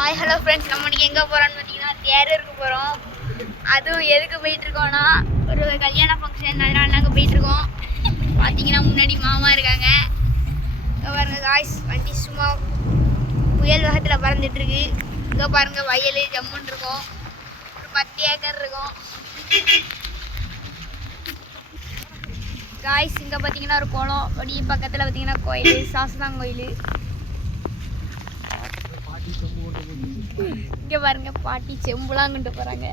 Hi hello friends, நம்ம இன்னைக்கு எங்கே போகிறோம்னு பார்த்தீங்கன்னா தேரருக்கு போகிறோம். அதுவும் எதுக்கு போயிட்டுருக்கோன்னா ஒரு கல்யாண ஃபங்க்ஷன், அதனால நாங்கள் போயிட்டுருக்கோம். பார்த்தீங்கன்னா முன்னாடி மாமா இருக்காங்க. பாருங்க காய்ஸ், வண்டி சும்மா புயல் வேகத்தில் பறந்துட்டுருக்கு. இங்கே பாருங்கள் வயல் ஜம்முன்னு இருக்கும். ஒரு 10 ஏக்கர் இருக்கும் காய்ஸ். இங்கே பார்த்தீங்கன்னா ஒரு குளம், அப்படியே பக்கத்தில் பார்த்தீங்கன்னா கோயில், சாஸ்தாங் கோயில். இங்க பாருங்க பாட்டி செம்புலாம் கொண்டு போறாங்க.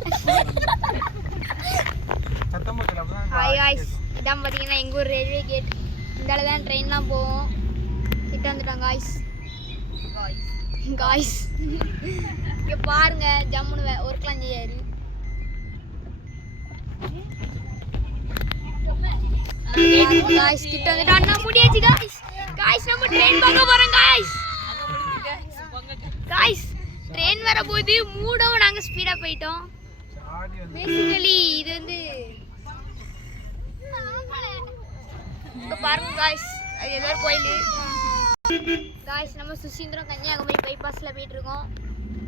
ஹாய் காய்ஸ், இதான் பார்த்தீங்கன்னா எங்கள் ஊர் ரயில்வே கேட். இந்தால தான் ட்ரெயின்லாம் போவோம். கிட்ட வந்துட்டோம் காய்ஸ். காய்ஸ் இங்கே பாருங்க ஜம்முன்னு ஒர்க்லாம் செய்யாரு. காய்ஸ் கிட்ட வந்துட்டோம். அண்ணா முடியாச்சு காய்ஸ். காய்ஸ் நம்ம ட்ரெயின் பார்க்க போறோம் காய்ஸ். காய்ஸ் ட்ரெயின் வரபோது மூடவும் நாங்கள் ஸ்பீடாக போயிட்டோம். பேசிக்கலி இது வந்து பாருங்க காய்ஸ், அது ஏதோ ஒரு கோயில். காய்ஸ் நம்ம சுசீந்திரம் கன்னியாகுமரி பைபாஸில் போயிட்டு இருக்கோம்.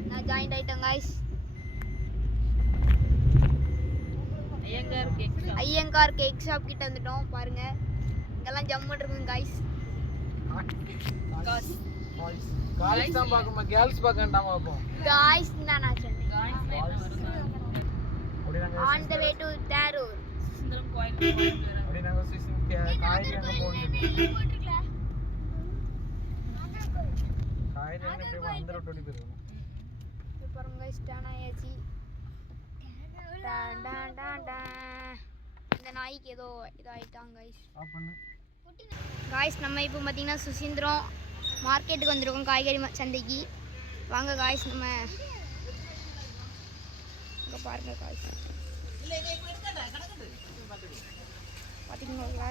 நான் ஜாயின்ட் ஆகிட்டோம் காய்ஸ். ஐயங்கார் கேக் ஷாப் கிட்ட வந்துட்டோம். பாருங்க இங்கெல்லாம் ஜம்முன்னு இருக்குங்க காய்ஸ். गाइस தான் பாக்கமா, கேர்ள்ஸ் பார்க்க வேண்டாமா பாப்போம். गाइस நான் சொன்னேன். On the way to Therur Sundaram கோயில். அப்படி நாங்க சிசிங் காயில அங்க போறோம். காயில அங்க போய் அந்த ரோட் ஓடி போறோம். பாருங்க गाइस, டானா ஏசி டான் டான் டான் டான். இந்த நாய்க்கு ஏதோ இதாயிட்டாங்க गाइस. ஆ பண்ணு गाइस. நம்ம இப்போ பாத்தீங்கன்னா சுசீந்திரம் மார்க்கெட்டுக்கு வந்திருக்கோம், காய்கறி சந்தைக்கு. வாங்க காய்ஸ், நம்ம இங்கே பாருங்க காய்ஸ். பார்த்தீங்களா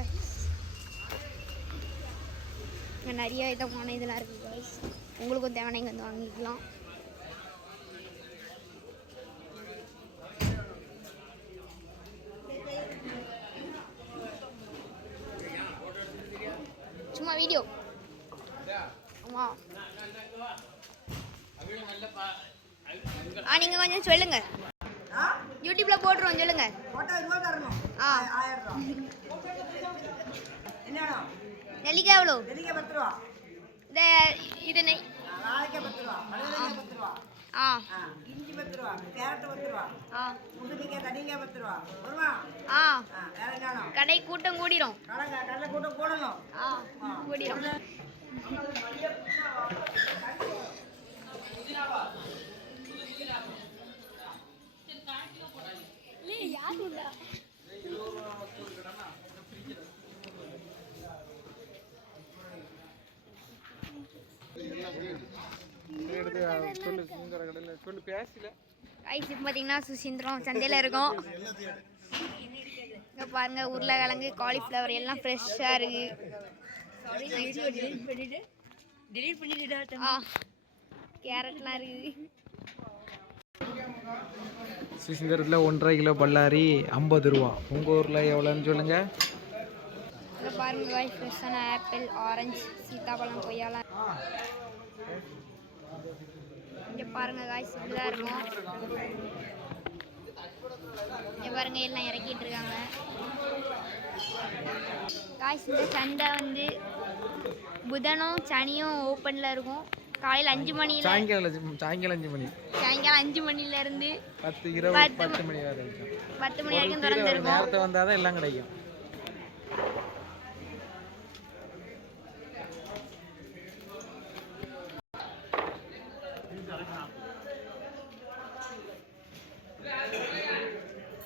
இங்கே நிறைய விதமான இதெல்லாம் இருக்குது காய்ஸ். உங்களுக்கும் தேவையான இங்கே வந்து வாங்கிக்கலாம். சும்மா வீடியோ. நீங்க கொஞ்சம் சொல்லுங்க, யூடியூப்ல போட்டுருவோம். சொல்லுங்க. நெல்லிக்காய் எவ்வளோ? இந்த இது இஞ்சி 10 ரூபா, கேரட் 10 ரூபா, முருங்கைக்காய் தனிக்காய் 10 ரூபா. வருமா? கடை கூட்டம் கூடிரும். கடலை கூட்டம் போடணும். கூடிரும். பார்த்தீங்கன்னா சுசீந்திரம் சந்தையில் இருக்கோம். இங்கே பாருங்க உருளைக்கிழங்கு, காலிஃப்ளவர் எல்லாம் ஃப்ரெஷ்ஷாக இருக்கு. கேரட்லாம் இருக்குது. சுசீந்திரத்தில் 1.5 கிலோ பல்லாரி 50 ரூபா. உங்கள் ஊரில் எவ்வளோன்னு சொல்லுங்க. இங்கே பாருங்க காய்ஸ், ஃப்ரெஷ்ஷான ஆப்பிள், ஆரஞ்சு, சீத்தாப்பழம், கொய்யாலாம். இங்கே பாருங்க காய்ஸ், இப்படிதான் இருக்கும். இங்கே பாருங்க எல்லாம் இறக்கிட்டு இருக்காங்க காய்ஸ். இந்த சந்தை வந்து புதனும் சனியும் ஓப்பனில் இருக்கும். காலையில் 5 மணியில் சாயங்காலம் 5 மணிலேருந்து 10 மணி வரைக்கும் 10 மணி வரைக்கும் திறந்துருக்கும். நேரத்தை வந்தால் தான் எல்லாம் கிடைக்கும்.